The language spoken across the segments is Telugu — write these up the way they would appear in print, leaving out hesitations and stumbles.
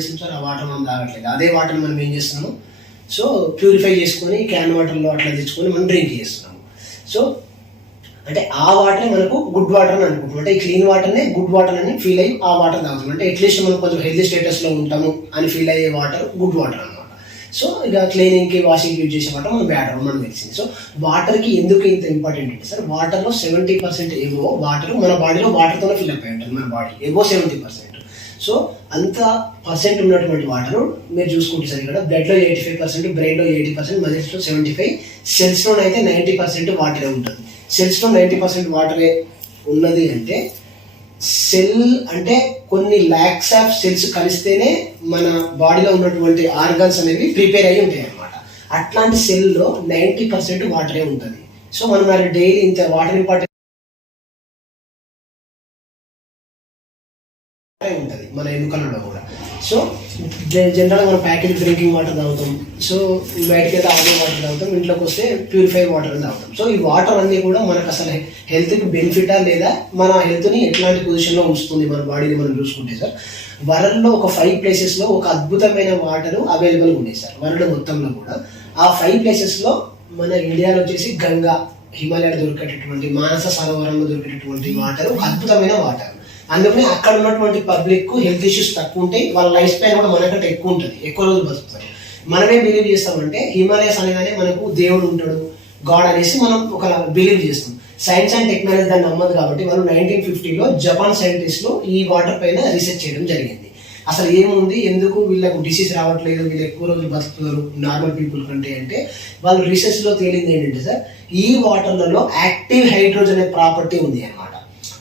చేస్తాం సార్, ఆ వాటర్ మనం తాగట్లేదు. అదే వాటర్ మనం ఏం చేస్తున్నాము, సో ప్యూరిఫై చేసుకొని క్యాన్ వాటర్లో అట్లా తెచ్చుకొని మనం డ్రింక్ చేస్తున్నాము. సో అంటే ఆ వాటరే మనకు గుడ్ వాటర్ అని అనుకుంటాం. అంటే ఈ క్లీన్ వాటర్నే గుడ్ వాటర్ అని ఫీల్ అయ్యి ఆ వాటర్ తాగుతాం. అంటే అట్లీస్ట్ మనం కొంచెం హెల్తీ స్టేటస్లో ఉంటాము అని ఫీల్ అయ్యే వాటర్ గుడ్ వాటర్ అనమాట. సో ఇక క్లీనింగ్కి వాషింగ్కి యూజ్ చేసే వాటర్ మనం బ్యాడ్ వాటర్ మనకు తెలిసింది. సో వాటర్కి ఎందుకు ఇంత ఇంపార్టెంట్ అంటే సార్, వాటర్లో 70% ఏవో వాటర్ మన బాడీలో వాటర్తోనే ఫిల్అప్ అయి ఉంటుంది. మన బాడీ ఏవో 70%. సో అంత పర్సెంట్ ఉన్నటువంటి వాటర్ మీరు చూసుకుంటే సార్, ఇక్కడ బ్లడ్లో 85%, బ్రెయిన్లో 80%, మజిల్స్లో 75%, సెల్స్లో అయితే 90% వాటరే ఉంటుంది. సెల్స్లో 90% వాటరే ఉన్నది అంటే సెల్ అంటే కొన్ని ల్యాక్స్ ఆఫ్ సెల్స్ కలిస్తేనే మన బాడీలో ఉన్నటువంటి ఆర్గన్స్ అనేవి ప్రిపేర్ అయ్యి ఉంటాయి అన్నమాట. అట్లాంటి సెల్లో 90% వాటరే ఉంటుంది. సో మనం మరి డైలీ ఇంత వాటర్ ఇంపార్టెంట్ ఉంటుంది మన ఎముకలలో కూడా. సో జనరల్గా మనం ప్యాకెట్ డ్రింకింగ్ వాటర్ తాగుతాం. సో బయటకి అయితే ఆర్డర్ వాటర్ తాగుతాం, ఇంట్లోకి వస్తే ప్యూరిఫై వాటర్ అని తాగుతాం. సో ఈ వాటర్ అన్నీ కూడా మనకు అసలు హెల్త్కి బెనిఫిటా లేదా మన హెల్త్ని ఎట్లాంటి పొజిషన్లో ఉంచుతుంది మన బాడీని మనం చూసుకుంటే సార్, వరల్డ్లో ఒక 5 ప్లేసెస్లో ఒక అద్భుతమైన వాటర్ అవైలబుల్ ఉన్నాయి సార్ వరల్డ్ మొత్తంలో కూడా. ఆ 5 ప్లేసెస్లో మన ఇండియాలో వచ్చేసి గంగా, హిమాలయాలో దొరికేటటువంటి మానస సరోవరంలో దొరికేటటువంటి వాటర్ అద్భుతమైన వాటర్. అందుకని అక్కడ ఉన్నటువంటి పబ్లిక్ హెల్త్ ఇష్యూస్ తక్కువ ఉంటాయి, వాళ్ళ లైఫ్ స్పాన్ కూడా మనకంటే ఎక్కువ ఉంటుంది, ఎక్కువ రోజులు బతుకుతారు. మనమే బిలీవ్ చేస్తామంటే హిమాలయస్ అనగానే మనకు దేవుడు ఉంటాడు, గాడ్ అనేసి మనం ఒక బిలీవ్ చేస్తాం. సైన్స్ అండ్ టెక్నాలజీ దాన్ని నమ్మదు కాబట్టి వాళ్ళు 1950లో జపాన్ సైంటిస్టులు ఈ వాటర్ పైన రీసెర్చ్ చేయడం జరిగింది. అసలు ఏముంది, ఎందుకు వీళ్ళకు డిసీజ్ రావట్లేదు, వీళ్ళు ఎక్కువ రోజులు బతుకుతారు నార్మల్ పీపుల్ కంటే అంటే వాళ్ళు రీసెర్చ్లో తేలింది ఏంటంటే సార్, ఈ వాటర్లలో యాక్టివ్ హైడ్రోజన్ అనే ప్రాపర్టీ ఉంది అన్నమాట.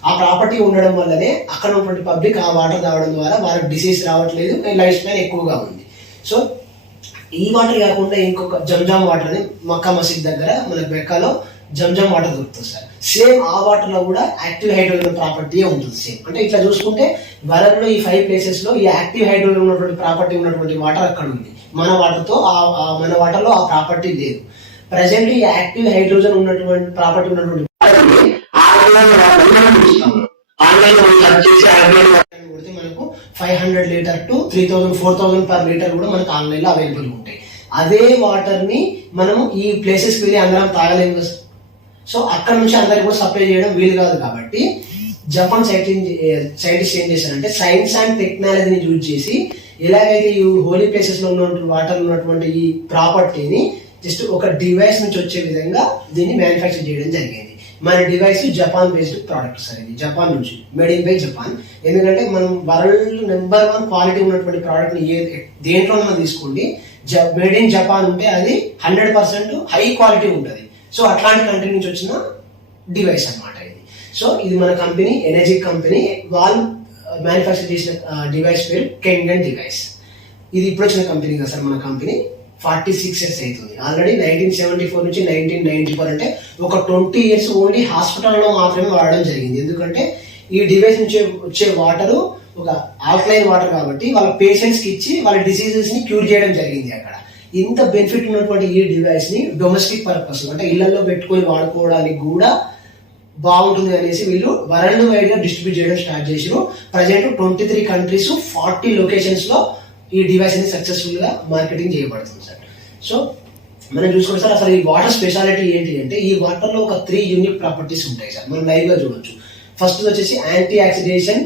ఆ ప్రాపర్టీ ఉండడం వల్లనే అక్కడ ఉన్నటువంటి పబ్లిక్ ఆ వాటర్ తాగడం ద్వారా వాళ్ళకి డిసీజ్ రావట్లేదు, లైఫ్ స్పాన్ ఎక్కువగా ఉంది. సో ఈ వాటర్ కాకుండా ఇంకొక జంజాం వాటర్ అని మక్కా మసీద్ దగ్గర మన మెక్కాలో జంజాం వాటర్ దొరుకుతుంది సార్. సేమ్ ఆ వాటర్లో కూడా యాక్టివ్ హైడ్రోజన్ ప్రాపర్టీ ఉంటుంది సేమ్. అంటే ఇట్లా చూసుకుంటే వరల్డ్లో ఈ 5 ప్లేసెస్లో ఈ యాక్టివ్ హైడ్రోజన్ ఉన్నటువంటి ప్రాపర్టీ ఉన్నటువంటి వాటర్ అక్కడ ఉంది. మన వాటర్తో మన వాటర్లో ఆ ప్రాపర్టీ లేదు. ప్రజెంట్ ఈ యాక్టివ్ హైడ్రోజన్ ఉన్నటువంటి ప్రాపర్టీ ఉన్నటువంటి మనకు 500 లీటర్ టు 3000, 4000 పర్ లీటర్ కూడా మనకు ఆన్లైన్ లో అవైలబుల్ ఉంటాయి. అదే వాటర్ ని మనము ఈ ప్లేసెస్ కి వెళ్ళి అందరం తాగలేము కదా. సో అక్కడ నుంచి అందరికి కూడా సప్లై చేయడం వీలు కాదు కాబట్టి జపాన్ సైంటిస్ట్ ఏం చేశారంటే సైన్స్ అండ్ టెక్నాలజీని యూజ్ చేసి ఎలాగైతే ఈ హోలీ ప్లేసెస్ లో ఉన్నటువంటి వాటర్ ఉన్నటువంటి ఈ ప్రాపర్టీని జస్ట్ ఒక డివైస్ నుంచి వచ్చే విధంగా దీన్ని మ్యానుఫ్యాక్చర్ చేయడం జరిగింది. మన device Japan based product sir, ఇది జపాన్ నుంచి మేడ్ ఇన్ బై జపాన్. ఎందుకంటే మనం వరల్డ్ నెంబర్ 1 క్వాలిటీ ఉన్నటువంటి ప్రోడక్ట్ ని దేంట్లో మనం తీసుకోండి, మేడ్ ఇన్ జపాన్ ఉంటే అది 100% హై క్వాలిటీ ఉంటుంది. సో అట్లాంటి కంట్రీ నుంచి వచ్చిన డివైస్ అన్నమాట ఇది. సో ఇది మన కంపెనీ ఎనర్జీ కంపెనీ వాళ్ళు మ్యానుఫ్యాక్చర్ చేసిన డివైస్ పేరు కెంగన్ డివైస్. ఇది ఇప్పుడు వచ్చిన కంపెనీ కదా సార్, మన కంపెనీ 46 years అవుతుంది. ఆల్రెడీ 1974 నుంచి 1994 అంటే ఒక 20 years ఓన్లీ హాస్పిటల్లో మాత్రమే వాడడం జరిగింది. ఎందుకంటే ఈ డివైస్ నుంచి వచ్చే వాటర్ ఒక ఆల్కలైన్ వాటర్ కాబట్టి వాళ్ళ పేషెంట్స్కి ఇచ్చి వాళ్ళ డిసీజెస్ ని క్యూర్ చేయడం జరిగింది. అక్కడ ఇంత బెనిఫిట్ ఉన్నటువంటి ఈ డివైస్ ని డొమెస్టిక్ పర్పస్ అంటే ఇళ్లలో పెట్టుకొని వాడుకోవడానికి కూడా బాగుంటుంది అనేసి వీళ్ళు వరల్డ్ వైడ్ గా డిస్ట్రిబ్యూట్ చేయడం స్టార్ట్ చేసారు. ప్రజెంట్ 23 కంట్రీస్ 40 లొకేషన్స్ లో ఈ డివైస్ అనేది సక్సెస్ఫుల్ గా మార్కెటింగ్ చేయబడుతుంది సార్. సో మనం చూసుకోండి సార్, అసలు ఈ వాటర్ స్పెషాలిటీ ఏంటి అంటే ఈ వాటర్ లో ఒక 3 యూనిక్ ప్రాపర్టీస్ ఉంటాయి సార్, మనం లైవ్ గా చూడొచ్చు. ఫస్ట్ వచ్చేసి anti oxidation,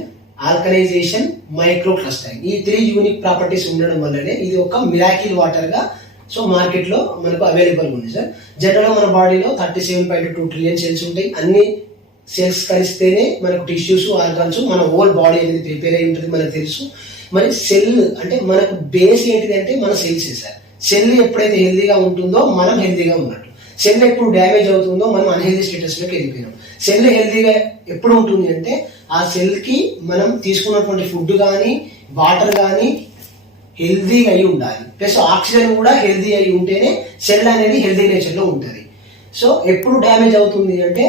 alkalisation, micro clustering. ఈ 3 యూనిక్ ప్రాపర్టీస్ ఉండడం వల్లనే ఇది ఒక మిరాకిల్ వాటర్ గా సో మార్కెట్ లో మనకు అవైలబుల్ ఉంది సార్. జనరల్ గా మన బాడీలో 37.2 ట్రిలియన్ సెల్స్ ఉంటాయి. అన్ని సెల్స్ కలిస్తేనే మనకు టిష్యూస్, ఆర్గాన్స్, మన హోల్ బాడీ అనేది ప్రిపేర్ అయి ఉంటుంది మనకు తెలుసు. మరి సెల్ అంటే మనకు బేస్ ఏంటిది అంటే మన సెల్స్ సార్. సెల్ ఎప్పుడైతే హెల్దీగా ఉంటుందో మనం హెల్దీగా ఉన్నట్టు, సెల్ ఎప్పుడు డ్యామేజ్ అవుతుందో మనం అన్హెల్దీ స్టేటస్ లోకి వెళ్ళిపోయినాం. సెల్ హెల్దీగా ఎప్పుడు ఉంటుంది అంటే ఆ సెల్ కి మనం తీసుకున్నటువంటి ఫుడ్ కానీ వాటర్ కానీ హెల్దీగా అయి ఉండాలి, ప్లస్ ఆక్సిజన్ కూడా హెల్దీ అయి ఉంటేనే సెల్ అనేది హెల్దీ నేచర్ లో ఉంటుంది. సో ఎప్పుడు డ్యామేజ్ అవుతుంది అంటే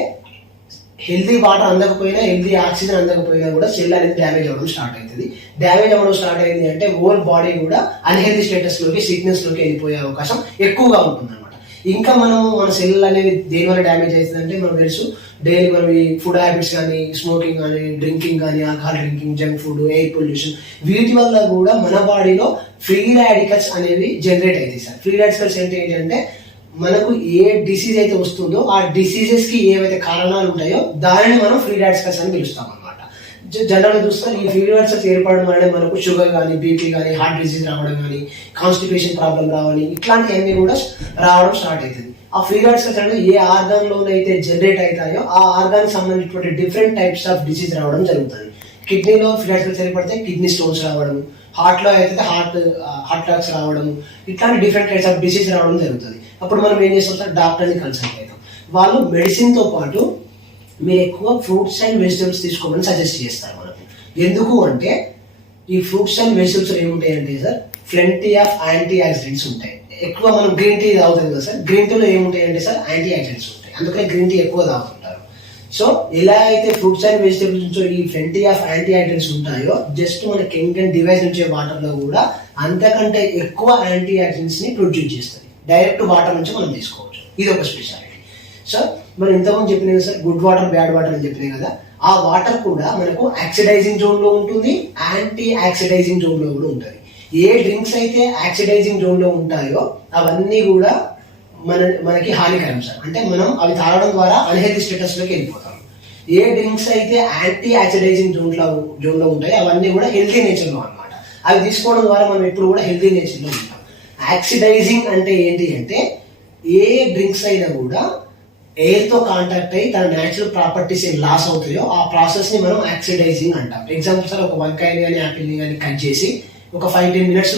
హెల్దీ వాటర్ అందకపోయినా, హెల్దీ ఆక్సిజన్ అందకపోయినా కూడా సెల్ అనేది డ్యామేజ్ అవ్వడం స్టార్ట్ అవుతుంది. డ్యామేజ్ అవ్వడం స్టార్ట్ అయింది అంటే హోల్ బాడీ కూడా అన్హెల్దీ స్టేటస్ లోకి, సిక్నెస్ లోకి వెళ్ళిపోయే అవకాశం ఎక్కువగా ఉంటుంది అనమాట. ఇంకా మనం మన సెల్ అనేది దేని వల్ల డ్యామేజ్ అవుతుంది అంటే మనకు తెలుసు డైలీ మనం ఈ ఫుడ్ హ్యాబిట్స్ కానీ స్మోకింగ్ కానీ డ్రింకింగ్ కానీ alcohol drinking junk food air pollution వీటి వల్ల కూడా మన బాడీలో ఫ్రీ రాడికల్స్ అనేవి జనరేట్ అవుతాయి సార్. ఫ్రీ రాడికల్స్ ఏంటంటే మనకు ఏ డిసీజ్ అయితే వస్తుందో ఆ డిసీజెస్ కి ఏవైతే కారణాలు ఉంటాయో దానిని మనం ఫ్రీ రాడికల్స్ అని పిలుస్తాం అనమాట. జనరల్గా చూస్తారు ఈ ఫ్రీ రాడికల్స్ ఏర్పడడం వల్ల మనకు షుగర్ కానీ బీపీ కానీ హార్ట్ డిసీజ్ రావడం కానీ కాన్స్టిపేషన్ ప్రాబ్లం రావని ఇట్లాంటివన్నీ కూడా రావడం స్టార్ట్ అవుతుంది. ఆ ఫ్రీ రాడికల్స్ అంటే ఏ ఆర్గాన్ లోనైతే జనరేట్ అవుతాయో ఆ ఆర్గాన్ సంబంధించినటువంటి డిఫరెంట్ టైప్స్ ఆఫ్ డిసీజ్ రావడం జరుగుతుంది. కిడ్నీలో ఫ్రీ రాడికల్స్ ఏర్పడితే కిడ్నీ స్టోన్స్ రావడం, హార్ట్ లో అయితే హార్ట్ అటాక్స్ రావడం, ఇట్లాంటి డిఫరెంట్ టైప్స్ ఆఫ్ డిసీజ్ రావడం జరుగుతుంది. అప్పుడు మనం ఏం చేస్తాం సార్, డాక్టర్ని కన్సల్ట్ అవుతాం. వాళ్ళు మెడిసిన్ తో పాటు మీరు ఎక్కువ ఫ్రూట్స్ అండ్ వెజిటబుల్స్ తీసుకోమని సజెస్ట్ చేస్తారు మనకు. ఎందుకు అంటే ఈ ఫ్రూట్స్ అండ్ వెజిటబుల్స్ ఏముంటాయంటే sir plenty of antioxidants ఉంటాయి. ఎక్కువ మనం గ్రీన్ టీ తాగుతాం కదా సార్, గ్రీన్ టీలో ఏముంటాయంటే సార్ యాంటీ ఆక్సిడెంట్స్ ఉంటాయి, అందుకనే గ్రీన్ టీ ఎక్కువ తాగుతుంటారు. సో ఎలా అయితే ఫ్రూట్స్ అండ్ వెజిటబుల్స్ నుంచి ఈ ప్లెంటీ ఆఫ్ యాంటీ ఆక్సిడెంట్స్ ఉంటాయో జస్ట్ మన కెమికల్ డివైస్ నుంచి వాటర్ లో కూడా అంతకంటే ఎక్కువ యాంటీ ఆక్సిడెంట్స్ ని ప్రొడ్యూస్ చేస్తుంది. డైరెక్ట్ వాటర్ నుంచి మనం తీసుకోవచ్చు. ఇది ఒక స్పెషాలిటీ. సో మనం ఇంతకుముందు చెప్పినాయి sir good water bad water అని చెప్పినాయి కదా, ఆ వాటర్ కూడా మనకు ఆక్సిడైజింగ్ జోన్ లో ఉంటుంది, యాంటీ ఆక్సిడైజింగ్ జోన్ లో కూడా ఉంటుంది. ఏ డ్రింక్స్ అయితే ఆక్సిడైజింగ్ జోన్ లో ఉంటాయో అవన్నీ కూడా మనకి హానికరం సార్. అంటే మనం అవి తాగడం ద్వారా అన్హెల్తీ స్టేటస్ లోకి వెళ్ళిపోతాం. ఏ డ్రింక్స్ అయితే యాంటీ ఆక్సిడైజింగ్ జోన్ లో ఉంటాయో అవన్నీ కూడా హెల్తీ నేచర్ లో అన్నమాట. అవి తీసుకోవడం ద్వారా మనం ఎప్పుడు కూడా హెల్తీ నేచర్ లో ఉంటాం. ఆక్సిడైజింగ్ అంటే ఏంటి అంటే ఏ డ్రింక్స్ అయినా కూడా ఎయిర్ తో కాంటాక్ట్ అయ్యి తన న్యాచురల్ ప్రాపర్టీస్ ఏం లాస్ అవుతాయో ఆ ప్రాసెస్ ని మనం ఆక్సిడైజింగ్ అంటాం. ఎగ్జాంపుల్ సార్ ఒక వంకాయని కానీ యాపిల్ని కానీ కట్ చేసి ఒక 5-10 మినిట్స్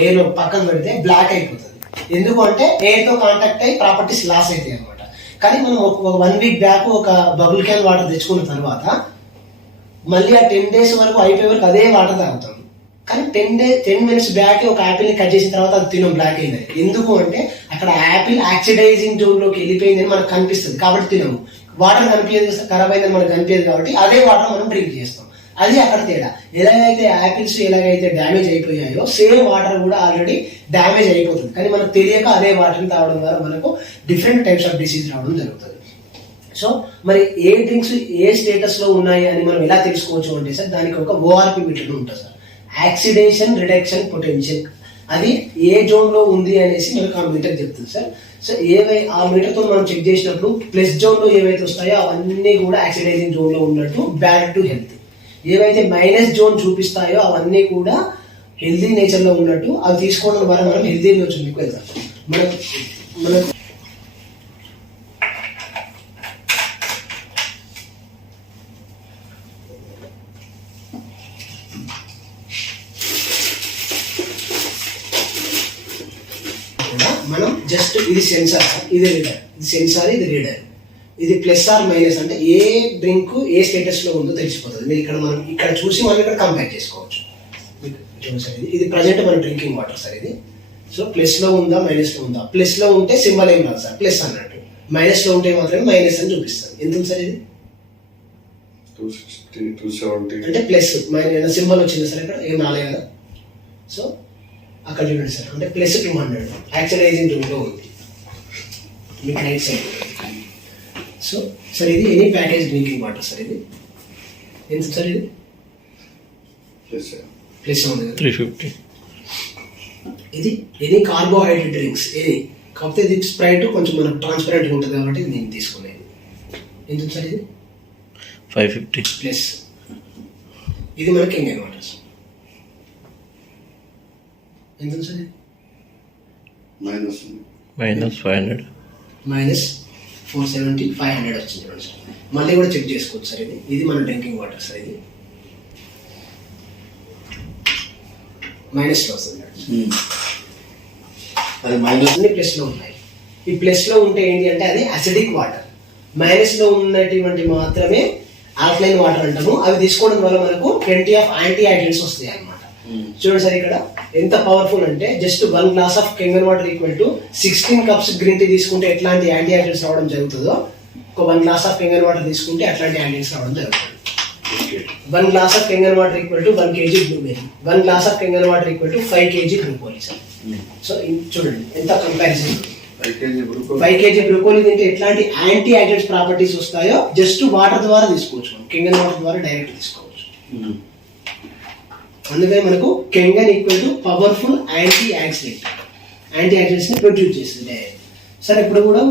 ఎయిర్ పక్కన పెడితే బ్లాక్ అయిపోతుంది. ఎందుకు అంటే ఎయిర్ తో కాంటాక్ట్ అయ్యి ప్రాపర్టీస్ లాస్ అవుతాయి అనమాట. కానీ మనం ఒక 1 వీక్ బ్యాక్ ఒక బబుల్ క్యాన్ వాటర్ తెచ్చుకున్న తర్వాత మళ్ళీ ఆ 10 డేస్ వరకు అయిపోయే వరకు అదే వాటర్ తాగుతాం. కానీ 10 మినిట్స్ బ్యాక్ ఒక యాపిల్ ని కట్ చేసిన తర్వాత అది తినం బ్లాక్ అయింది. ఎందుకు అంటే అక్కడ యాపిల్ ఆక్సిడైజింగ్ జోన్ లోకి వెళ్ళిపోయిందని మనకు కనిపిస్తుంది కాబట్టి తినము. వాటర్ కనిపించదు, ఖరాబ్ అయిందని మనకు కనిపించదు కాబట్టి అదే వాటర్ మనం డ్రింక్ చేస్తాం. అది అక్కడ తేడా. ఎలాగైతే యాపిల్స్ ఎలాగైతే డ్యామేజ్ అయిపోయాయో సేమ్ వాటర్ కూడా ఆల్రెడీ డ్యామేజ్ అయిపోతుంది. కానీ మనకు తెలియక అదే వాటర్ని తాగడం ద్వారా మనకు డిఫరెంట్ టైప్స్ ఆఫ్ డిసీజ్ రావడం జరుగుతుంది. సో మరి ఏ డ్రింక్స్ ఏ స్టేటస్ లో ఉన్నాయి అని మనం ఎలా తెలుసుకోవచ్చు అంటే సార్ దానికి ఒక ఓఆర్పి మీటర్ ఉంటుంది సార్, ఆక్సిడేషన్ రిడక్షన్ పొటెన్షియల్. అది ఏ జోన్ లో ఉంది అనేసి మనకు ఆ మీటర్ చెప్తుంది సార్. సో ఆ మీటర్ తో మనం చెక్ చేసినప్పుడు ప్లస్ జోన్ లో ఏవైతే వస్తాయో అవన్నీ కూడా ఆక్సిడైజింగ్ జోన్ లో ఉన్నట్టు బ్యాడ్ టు హెల్త్. ఏవైతే మైనస్ జోన్ చూపిస్తాయో అవన్నీ కూడా హెల్తీ నేచర్ లో ఉన్నట్టు. అవి తీసుకోవడం ద్వారా మనం హెల్తీ నేచర్కి వెళ్తాం. మనకు మనం జస్ట్ ఇది సెన్సార్, ఇది రీడర్, ఇది సెన్సార్, ఇది రీడర్, ఇది ప్లస్ ఆర్ మైనస్ అంటే ఏ డ్రింక్ ఏ స్టేటస్ లో ఉందో తెలిసిపోతుంది. మీరు మనం ఇక్కడ చూసి మనం ఇక్కడ కంపేర్ చేసుకోవచ్చు. ఇది ప్రజెంట్ మన డ్రింకింగ్ వాటర్ సార్ ఇది. సో ప్లస్ లో ఉందా మైనస్ లో ఉందా, ప్లస్ లో ఉంటే సింబల్ ఏం రాదు సార్ ప్లస్ అన్నట్టు, మైనస్ లో ఉంటే మాత్రమే మైనస్ అని చూపిస్తుంది. ఎందుకు సార్ ఇది 260, 270 అంటే ప్లస్ మైనస్ సింబల్ వచ్చింది సార్ ఇక్కడ ఏం రాలేదు కదా. సో అక్కడ చూడండి సార్ అంటే ప్లస్ 200 యాక్చువలైజింగ్ జోన్ లో ఉంది మీకు రైట్ సైడ్. సో సార్ ఇది any package drinking water sir. ఇది ఎంత సార్ ఇది ప్లస్ ఉంది 350. ఇది ఎనీ కార్బోహైడ్రేట్ డ్రింక్స్ ఏది, కాకపోతే ఇది స్ప్రైట్ కొంచెం మనకు ట్రాన్స్పరెంట్గా ఉంటుంది కాబట్టి నేను తీసుకునేది. ఎంత సార్ ఇది 550 ప్లస్. ఇది మనకి ఇండియన్ వాటర్స్ ఎంత సార్ ఇది మైనస్ 500 మైనస్ 470 500 వచ్చింది చూడండి సార్. మళ్ళీ కూడా చెక్ చేసుకోవచ్చు సార్. ఇది మన డ్రింకింగ్ వాటర్ సార్. ఇది మైనస్ లో వస్తుంది, అది మైనస్ అన్ని ప్లస్ లో ఉన్నాయి. ఈ ప్లస్ లో ఉంటే ఏంటి అంటే అది అసిడిక్ వాటర్, మైనస్ లో ఉన్నటువంటి మాత్రమే ఆల్కలైన్ వాటర్ అంటాము. అవి తీసుకోవడం వల్ల మనకు 20 ఆఫ్ యాంటీ ఆక్సిడెంట్స్ వస్తాయి అన్నమాట. చూడండి సార్ ఇక్కడ ఎంత పవర్ఫుల్ అంటే just 1 glass of Kangen water equal to 16 cups green tea తీసుకుంటే ఎట్లాంటి యాంటీ ఆక్సిడెంట్స్ రావడం జరుగుతుందో ఒక 1 గ్లాస్ ఆఫ్ కెంగన్ వాటర్ తీసుకుంటే అట్లాంటి యాంటీస్ రావడం జరుగుతుంది. 1 glass of Kangen water equal to 1 kg blueberry, 1 glass of Kangen water equal to 5 kg broccoli sir. So చూడండి ఎంత కంపారిజన్. 5 kg బ్రోకోలీ తింటే ఎట్లాంటి యాంటీ ఆక్సిడెంట్స్ ప్రాపర్టీస్ వస్తాయో జస్ట్ వాటర్ ద్వారా తీసుకోవచ్చు, మనం కెంగన్ వాటర్ ద్వారా డైరెక్ట్ తీసుకోవచ్చు. అందుకని మనకు Kangen equal to powerful antioxidants ని ప్రొడ్యూస్ చేస్తుంది. సరే, ఇప్పుడు కూడా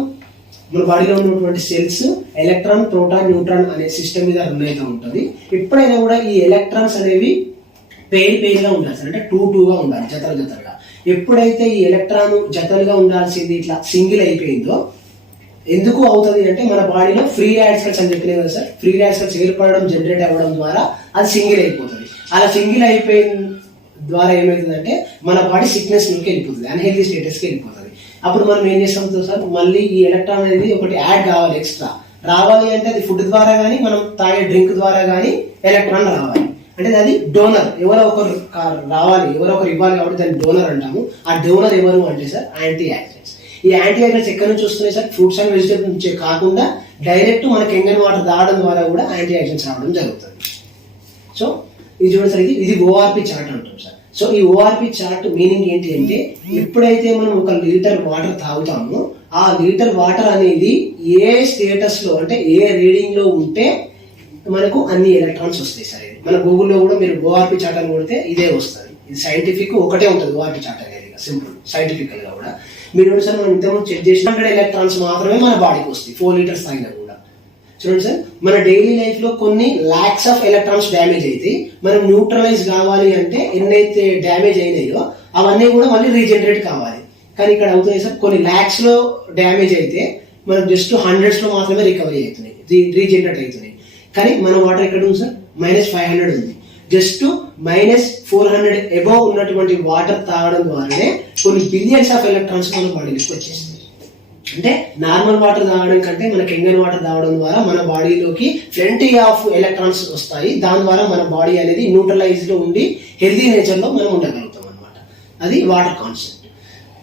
మన బాడీలో ఉన్నటువంటి సెల్స్ ఎలక్ట్రాన్, ప్రోటాన్, న్యూట్రాన్ అనే సిస్టమ్ మీద రన్ అవుతూ ఉంటుంది. ఎప్పుడైనా కూడా ఈ ఎలక్ట్రాన్స్ అనేవి పేర్ గా ఉండాలి సార్, అంటే 2-2గా ఉండాలి, జతలుగా. ఎప్పుడైతే ఈ ఎలక్ట్రాన్ జతలుగా ఉండాల్సింది ఇట్లా సింగిల్ అయిపోయిందో, ఎందుకు అవుతుంది అంటే మన బాడీలో ఫ్రీ రాడికల్స్ అని చెప్పినాయి కదా సార్, ఫ్రీ రాడికల్స్ ఏర్పడడం, జనరేట్ అవ్వడం ద్వారా అది సింగిల్ అయిపోతుంది. అలా సింగిల్ అయిపోయిన ద్వారా ఏమవుతుందంటే మన బాడీ సిక్నెస్ లోకి వెళ్ళిపోతుంది, అన్హెల్దీ స్టేటస్కి వెళ్ళిపోతుంది. అప్పుడు మనం ఏం చేస్తాం సార్, మళ్ళీ ఈ ఎలక్ట్రాన్ అనేది ఒకటి యాడ్ కావాలి, ఎక్స్ట్రా రావాలి అంటే అది ఫుడ్ ద్వారా కానీ మనం తాగే డ్రింక్ ద్వారా కానీ ఎలక్ట్రాన్ రావాలి. అంటే అది డోనర్, ఎవరో ఒకరు రావాలి, ఎవరో ఒకరు ఇవ్వాలి, కాబట్టి దాన్ని డోనర్ అంటాము. ఆ డోనర్ ఎవరు అంటే సార్ యాంటీ ఆక్సిడెంట్స్. ఈ యాంటీ ఆక్సిడెంట్స్ ఎక్కడి నుంచి వస్తున్నాయి సార్, ఫ్రూట్స్ అండ్ వెజిటేబుల్స్ నుంచే కాకుండా డైరెక్ట్ మన కెంగన్ వాటర్ తాగడం ద్వారా కూడా యాంటీ ఆక్సిడెంట్స్ రావడం జరుగుతుంది. సో ఇది చూడండి సార్, ఇది ఓఆర్పి చార్ట్ అంటాం సార్. సో ఈ ఓఆర్పి చార్ట్ మీనింగ్ ఏంటి అంటే, ఎప్పుడైతే మనం 1 లీటర్ వాటర్ తాగుతామో ఆ లీటర్ వాటర్ అనేది ఏ స్టేటస్ లో, అంటే ఏ రీడింగ్ లో ఉంటే మనకు అన్ని ఎలక్ట్రాన్స్ వస్తాయి సార్. ఇది మన గూగుల్లో కూడా మీరు ఓఆర్పి చార్ట్ అని కొడితే ఇదే వస్తుంది. ఇది సైంటిఫిక్ ఒకటే ఉంటుంది ఓఆర్పి చార్ట్ అనేది, సింపుల్ సైంటిఫికల్ గా కూడా. మీరు సార్ మనం ఇంతకుముందు చెక్ చేసి 100 ఎలక్ట్రాన్స్ మాత్రమే మన బాడీకి వస్తాయి 4 లీటర్స్ తాగినా కూడా. చూడండి సార్, మన డైలీ లైఫ్ లో కొన్ని లాక్స్ ఆఫ్ ఎలక్ట్రాన్స్ డ్యామేజ్ అయితే మనం న్యూట్రలైజ్ కావాలి అంటే ఎన్నైతే డ్యామేజ్ అయినాయో అవన్నీ కూడా మళ్ళీ రీజనరేట్ కావాలి. కానీ ఇక్కడ అవుతున్నాయి సార్, కొన్ని లాక్స్ లో డ్యామేజ్ అయితే మనం జస్ట్ హండ్రెడ్స్ లో మాత్రమే రికవరీ అవుతున్నాయి, రీజనరేట్ అవుతున్నాయి. కానీ మన వాటర్ ఎక్కడ ఉంది సార్, -500 ఉంది. జస్ట్ -400 అబోవ్ ఉన్నటువంటి వాటర్ తాగడం ద్వారానే కొన్ని బిలియన్స్ ఆఫ్ ఎలక్ట్రాన్స్ మన బాడీలోకి వచ్చేస్తుంది. అంటే నార్మల్ వాటర్ తాగడం కంటే మన కెంగన్ వాటర్ తాగడం ద్వారా మన బాడీలోకి ప్లెంటీ ఆఫ్ ఎలక్ట్రాన్స్ వస్తాయి. దాని ద్వారా మన బాడీ అనేది న్యూట్రలైజ్ లో ఉండి హెల్దీ నేచర్ లో మనం ఉండగలుగుతాం అనమాట. అది water concept.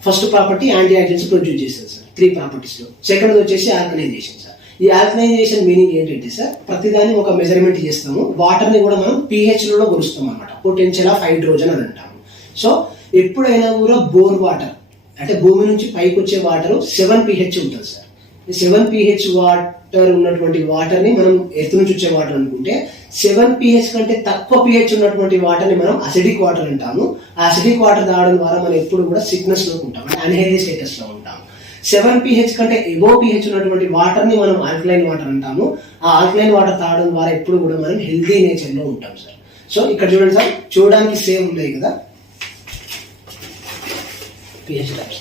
First property antioxidants produce చేస్తుంది సార్ 3 ప్రాపర్టీస్ లో. సెకండ్ వచ్చేసి ఆల్కలైజేషన్ సార్. ఈ ఆల్కలైజేషన్ మీనింగ్ ఏంటంటే సార్, ప్రతిదాన్ని ఒక మెజర్మెంట్ చేస్తాము. వాటర్ ని కూడా మనం pH లో కొలుస్తాం అనమాట, పొటెన్షియల్ ఆఫ్ హైడ్రోజన్ అని అంటాము. సో ఎప్పుడైనా కూడా బోర్ వాటర్, అంటే భూమి నుంచి పైకి వచ్చే వాటర్ 7 pH ఉంటుంది సార్. 7 pH వాటర్ ఉన్నటువంటి వాటర్ ని మనం ఎత్తు నుంచి వచ్చే వాటర్ అనుకుంటే, 7 pH కంటే తక్కువ pH ఉన్నటువంటి వాటర్ ని మనం అసిడిక్ వాటర్ అంటాము. ఆ అసిడిక్ వాటర్ తాగడం ద్వారా మనం ఎప్పుడు కూడా సిక్నెస్ లో ఉంటాం, అంటే అన్హెల్దీ స్టేటస్ లో ఉంటాం. 7 pH కంటే ఎబో pH ఉన్నటువంటి వాటర్ ని మనం ఆల్కలైన్ వాటర్ అంటాము. ఆ ఆల్కలైన్ వాటర్ తాగడం ద్వారా ఎప్పుడు కూడా మనం హెల్దీ నేచర్ లో ఉంటాం సార్. సో ఇక్కడ చూడండి సార్, చూడడానికి సేమ్ ఉన్నాయి కదా pH డ్రాప్స్.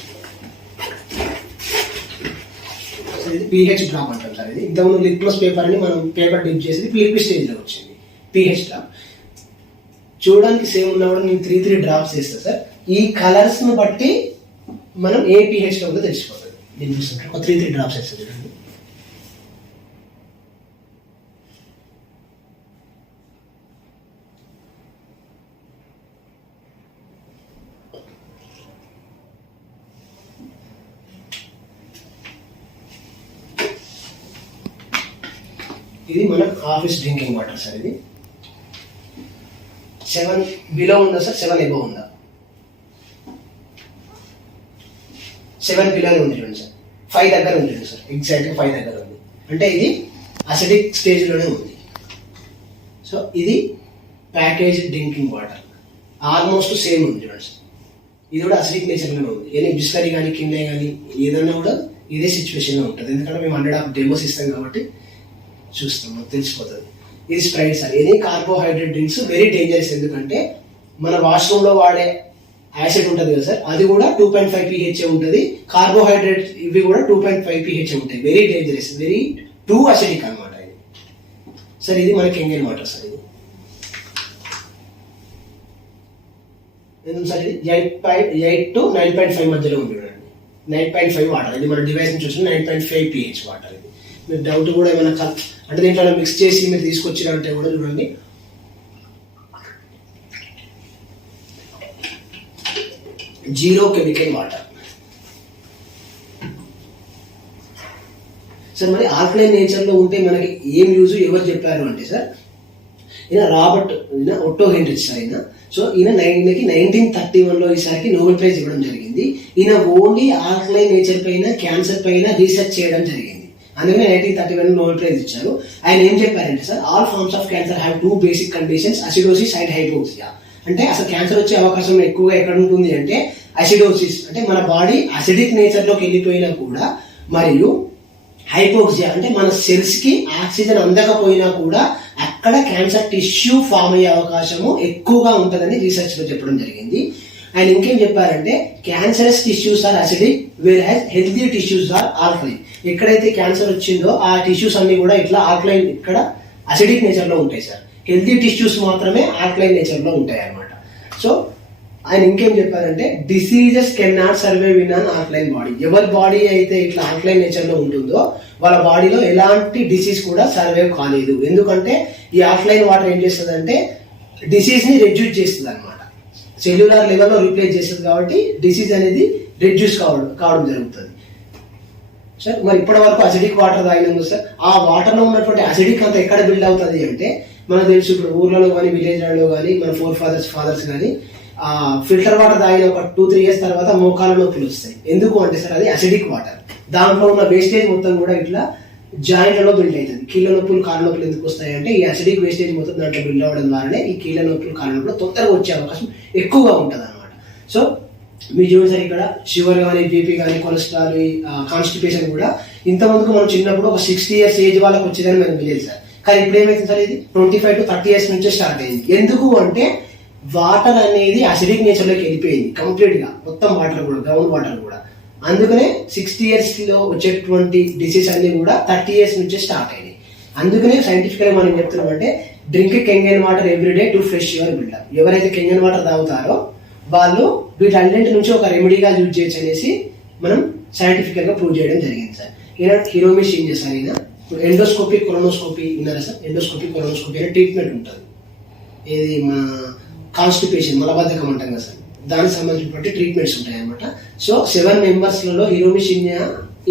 ఇది pH డ్రాప్ అంటాం సార్. ఇది ఇంతకుముందు లిట్మస్ పేపర్ అని మనం పేపర్ డిప్ చేసి లిక్విడ్ స్టేజ్ లో వచ్చింది pH డ్రాప్. చూడడానికి సేమ్ ఉన్నా కూడా నేను 3 డ్రాప్స్ వేస్తాను సార్. ఈ కలర్స్ ను బట్టి మనం ఏ pH లో ఉందో తెలిసిపోతుంది. నేను చూస్తుంటే ఒక 3 డ్రాప్స్ వేస్తాను చూడండి. ఇది మన ఆఫీస్ డ్రింకింగ్ వాటర్ సార్. ఇది 7 బిలో ఉందా సార్, 7 ఎబో ఉందా? 7 బిలోనే ఉంది చూడండి సార్. 5 దగ్గర ఉంది చూడండి సార్, ఎగ్జాక్ట్గా 5 దగ్గర ఉంది. అంటే ఇది అసిడిక్ స్టేజ్ లోనే ఉంది. సో ఇది package drinking water, almost same ఉంది చూడండి సార్. ఇది కూడా అసిడిక్ నేచర్ లోనే ఉంది. ఏదైనా బిస్లరీ కానీ కిండే కానీ ఏదైనా కూడా ఇదే సిచ్యువేషన్ లో ఉంటుంది. ఎందుకంటే మేము 100 డెమోస్ ఇస్తాం కాబట్టి చూస్తాం, తెలిసిపోతుంది. ఇది Sprite sir. Any carbohydrate drinks very dangerous. ఎందుకంటే మన వాష్రూమ్ లో వాడే యాసిడ్ ఉంటుంది కదా సార్, అది కూడా 2.5 pH ఉంటుంది. కార్బోహైడ్రేట్ ఇవి కూడా 2.5 pH ఉంటాయి. Very dangerous, very two acidic అనమాట ఇది సార్. ఇది మన కెంగన్ వాటర్ సార్. ఇది ఎందుకు సార్, ఇది 8 to 9.5 మధ్యలో ఉంది చూడండి. 9.5 వాటర్. ఇది మన డివైస్ నుంచి చూసిన 9.5 pH వాటర్. ఇది మీరు డౌట్ కూడా ఏమైనా అంటే దీంట్లో మిక్స్ చేసి మీరు తీసుకొచ్చినట్టే కూడా చూడండి. Zero chemical water sir. మరి ఆల్కలైన్ నేచర్ లో ఉంటే మనకి ఏం యూజ్ ఎవరు చెప్పారు అంటే సార్, ఈయన రాబర్ట్ ఒట్టో హెన్రిచ్ సార్ ఈయన. సో ఈయనకి 1931లో ఈసారికి నోబెల్ ప్రైజ్ ఇవ్వడం జరిగింది. ఈయన ఓన్లీ ఆల్కలైన్ నేచర్ పైన, క్యాన్సర్ పైన రీసెర్చ్ చేయడం జరిగింది. అందుకని 1931 నోబెల్ ప్రైజ్ ఇచ్చారు. ఆయన ఏం చెప్పారంటే sir, all forms of cancer have 2 basic conditions, acidosis and hypoxia. అంటే అసలు క్యాన్సర్ వచ్చే అవకాశం ఎక్కువగా ఎక్కడ ఉంటుంది అంటే అసిడోసిస్, అంటే మన బాడీ అసిడిక్ నేచర్లోకి వెళ్ళిపోయినా కూడా, మరియు హైపోక్సియా అంటే మన సెల్స్ కి ఆక్సిజన్ అందకపోయినా కూడా అక్కడ క్యాన్సర్ టిష్యూ ఫామ్ అయ్యే అవకాశము ఎక్కువగా ఉంటుందని రీసెర్చ్ లో చెప్పడం జరిగింది. ఆయన ఇంకేం చెప్పారంటే cancerous tissues are acidic whereas healthy tissues are alkaline. ఎక్కడైతే క్యాన్సర్ వచ్చిందో ఆ టిష్యూస్ అన్ని కూడా ఇట్లా ఆల్కలైన్, ఇక్కడ అసిడిక్ నేచర్ లో ఉంటాయి సార్. హెల్తీ టిష్యూస్ మాత్రమే ఆల్కలైన్ నేచర్ లో ఉంటాయి అన్నమాట. సో ఆయన ఇంకేం చెప్పారంటే diseases can not survive in an alkaline body. ఎవరి బాడీ అయితే ఇట్లా ఆల్కలైన్ నేచర్ లో ఉంటుందో వాళ్ళ బాడీలో ఎలాంటి డిసీజ్ కూడా సర్వైవ్ కాలేదు. ఎందుకంటే ఈ ఆల్కలైన్ వాటర్ ఏం చేస్తుంది అంటే డిసీజ్ ని రెడ్యూస్ చేస్తుంది అనమాట, సెల్యులార్ లెవెల్లో రీప్లేస్ చేస్తుంది. కాబట్టి డిసీజ్ అనేది రెడ్యూస్ కావడం జరుగుతుంది సార్. మరి ఇప్పటి వరకు అసిడిక్ వాటర్ తాగినాము సార్. ఆ వాటర్ లో ఉన్నటువంటి అసిడిక్ అంతా ఎక్కడ బిల్డ్ అవుతుంది అంటే మనకు తెలుసు, ఇప్పుడు ఊర్లలో కానీ విలేజ్లలో కానీ మన ఫాదర్స్ కానీ ఫిల్టర్ వాటర్ తాగిన ఒక 2-3 years తర్వాత మోకాల నొప్పులు వస్తాయి. ఎందుకు అంటే సార్ అది అసిడిక్ వాటర్. దాంట్లో ఉన్న వేస్టేజ్ మొత్తం కూడా ఇట్లా జాయింట్లలో బిల్డ్ అవుతుంది. కీళ్ళ నొప్పులు, కాళ్ళ నొప్పులు ఎందుకు వస్తాయి అంటే ఈ అసిడిక్ వేస్టేజ్ మొత్తం దాంట్లో బిల్డ్ అవ్వడం ద్వారానే ఈ కీళ్ళ నొప్పులు, కాళ్ళ నొప్పులు తొందరగా వచ్చే అవకాశం ఎక్కువగా ఉంటుంది అనమాట. సో మీరు చూడండి సార్, ఇక్కడ షుగర్ కానీ, బీపీ కానీ, కొలెస్ట్రాల్, కాన్స్టిపేషన్ కూడా ఇంతమందుకు మనం చిన్నప్పుడు ఒక 60 years ఏజ్ వాళ్ళకి వచ్చేదని మనకు తెలియదు సార్. కానీ ఇప్పుడు ఏమైతుంది సార్, ఇది 25 to 30 years నుంచే స్టార్ట్ అయింది. ఎందుకు అంటే వాటర్ అనేది అసిడిక్ నేచర్లోకి వెళ్ళిపోయింది కంప్లీట్ గా, మొత్తం వాటర్ కూడా, గ్రౌండ్ వాటర్ కూడా. అందుకనే 60 years లో వచ్చేటువంటి డిసీజ్ అన్ని కూడా 30 years నుంచే స్టార్ట్ అయింది. అందుకనే సైంటిఫిక్ గా మనం చెప్తున్నాం అంటే drink కెంగన్ water everyday to fresh your builder. ఎవరైతే కెంగన్ వాటర్ తాగుతారో వాళ్ళు వీటన్నింటి నుంచి ఒక రెమెడీగా యూజ్ చేయొచ్చు అనేసి మనం సైంటిఫిక్ గా ప్రూవ్ చేయడం జరిగింది సార్. ఈయన హిరోమి షింజే సార్. ఈయన ఎండోస్కోపీ, కొలోనోస్కోపీ విన్నారా సార్? ఎండోస్కోపీ, కొలోనోస్కోపీ అనే ట్రీట్మెంట్ ఉంటుంది. ఇది మా కాన్స్టిపేషన్, మలబద్ధకం అంటాం కదా సార్, దానికి సంబంధించినటువంటి ట్రీట్మెంట్స్ ఉంటాయి అనమాట. సో 7 members లలో Hiromi Shinya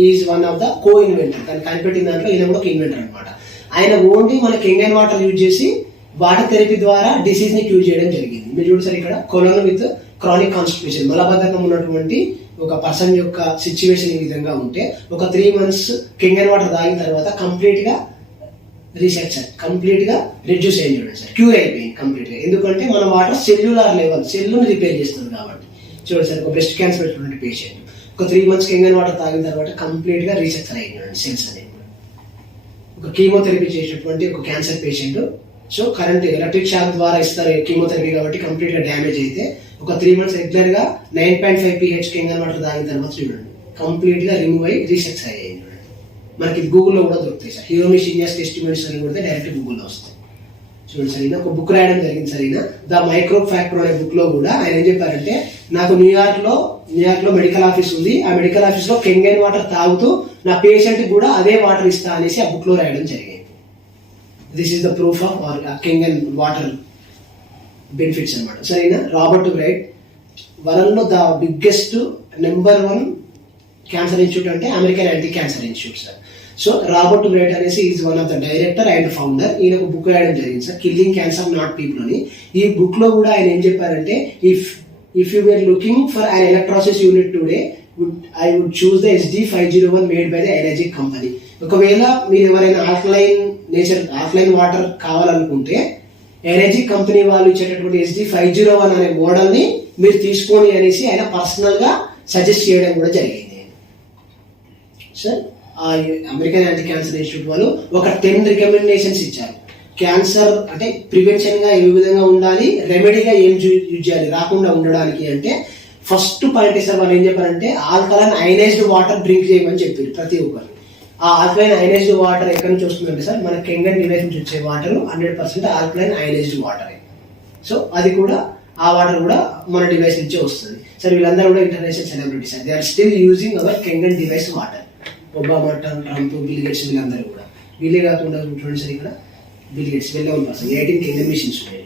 is one of the co inventor. కానీ కనిపెట్టిన దాంట్లో ఈయన కూడా ఒక ఇన్వెంటర్ అనమాట. ఆయన ఓన్లీ మన కెంగన్ వాటర్ యూజ్ చేసి వాటర్ థెరపీ ద్వారా డిసీజ్ ని క్యూర్ చేయడం జరిగింది. మీరు చూడండి సార్, ఇక్కడ కొలోన్ విత్ క్రానిక్ కాన్స్టిపేషన్, మలబద్ధకం ఉన్నటువంటి ఒక పర్సన్ యొక్క సిచ్యువేషన్ ఈ విధంగా ఉంటే ఒక 3 months కెంగన్ వాటర్ తాగిన తర్వాత కంప్లీట్ గా రీసెర్చ్ సార్, కంప్లీట్ గా రిడ్యూస్ అయ్యింది చూడండి సార్, క్యూర్ అయిపోయింది కంప్లీట్ గా. ఎందుకంటే మన వాటర్ సెల్యులార్ లెవెల్, సెల్లును రిపేర్ చేస్తుంది కాబట్టి. చూడండి సార్, ఒక బ్రెస్ట్ క్యాన్సర్ పెట్టుకున్న పేషెంట్ ఒక 3 months కెంగన్ వాటర్ తాగిన తర్వాత కంప్లీట్ గా రీసెర్చ్ అయ్యింది సెల్స్ అనేది. ఒక కీమోథెరపీ చేసేటువంటి ఒక cancer patient, so current electric shock ద్వారా ఇస్తారు కీమోథెరపీ కాబట్టి కంప్లీట్ గా డ్యామేజ్ అయితే ఒక 3 months రెగ్యులర్ గా 9.5 pH కెంగన్ వాటర్ తాగిన తర్వాత చూడండి కంప్లీట్ గా రిమూవ్ అయ్యి రీసెర్చ్ అయ్యాయి. మనకి గూగుల్లో కూడా దొరుకుతాయి సార్, హిరోమి షింజాస్ టెస్టిమోనీస్ అని కూడా డైరెక్ట్ గూగుల్లో వస్తాయి. చూడండి సార్, ఈయన ఒక బుక్ రాయడం జరిగింది సార్. ఈయన ద మైక్రో ఫ్యాక్టర్ అనే బుక్ లో కూడా ఆయన ఏం చెప్పారంటే నాకు న్యూయార్క్ లో మెడికల్ ఆఫీస్ ఉంది, ఆ మెడికల్ ఆఫీస్ లో కెంగన్ వాటర్ తాగుతూ నా పేషెంట్ కూడా అదే వాటర్ ఇస్తా అనేసి ఆ బుక్ లో రాయడం జరిగింది. This is the proof of Kangen water benefits అనమాట. సార్ ఈయన రాబర్ట్ రైట్, వరల్డ్ లో the biggest number 1 cancer institute అంటే American anti cancer institute sir. So Robert Wright అనేసి is one of the director and founder. ఈయన ఒక బుక్ రాయడం జరిగింది sir, killing cancer not people అని. ఈ బుక్ లో కూడా ఆయన ఏం చెప్పారంటే if you were looking for an electrolysis unit today I would choose the SD501 made by the Enagic company. ఒకవేళ మీరు ఎవరైనా ఆఫ్లైన్ వాటర్ కావాలనుకుంటే ఎనర్జీ కంపెనీ వాళ్ళు ఇచ్చేటటువంటి SD501 అనే మోడల్ ని మీరు తీసుకోండి అనేసి ఆయన పర్సనల్ గా సజెస్ట్ చేయడం కూడా జరిగింది sir. American anti cancer institute వాళ్ళు ఒక 10 రికమెండేషన్స్ ఇచ్చారు. క్యాన్సర్ అంటే ప్రివెన్షన్ గా ఏ విధంగా ఉండాలి, రెమెడీగా ఏం యూజ్ చేయాలి రాకుండా ఉండడానికి అంటే ఫస్ట్ పాయింట్ సార్ వాళ్ళు ఏం చెప్పారంటే ఆల్కలైన్ అయనైజ్డ్ వాటర్ డ్రింక్ చేయమని చెప్పారు ప్రతి ఒక్కరు. ఆ ఆల్కలైన్ అయనైజ్డ్ వాటర్ ఎక్కడి నుంచి వస్తుందంటే సార్ మన కెంగన్ డివైస్ నుంచి వచ్చే water 100% alkaline ionised water. So అది కూడా ఆ వాటర్ కూడా మన డివైస్ నుంచే వస్తుంది సార్. వీళ్ళందరూ కూడా international celebrities sir, they are still using our Kangen device water. Obama, Trump, Bill Gates వీళ్ళందరూ కూడా. వీళ్ళే కాకుండా చూడండి సార్, ఇక్కడ బిల్ గేట్స్ వెళ్ళే పర్సన్ 18 కెంగన్ మిషన్స్ ఉన్నాయి.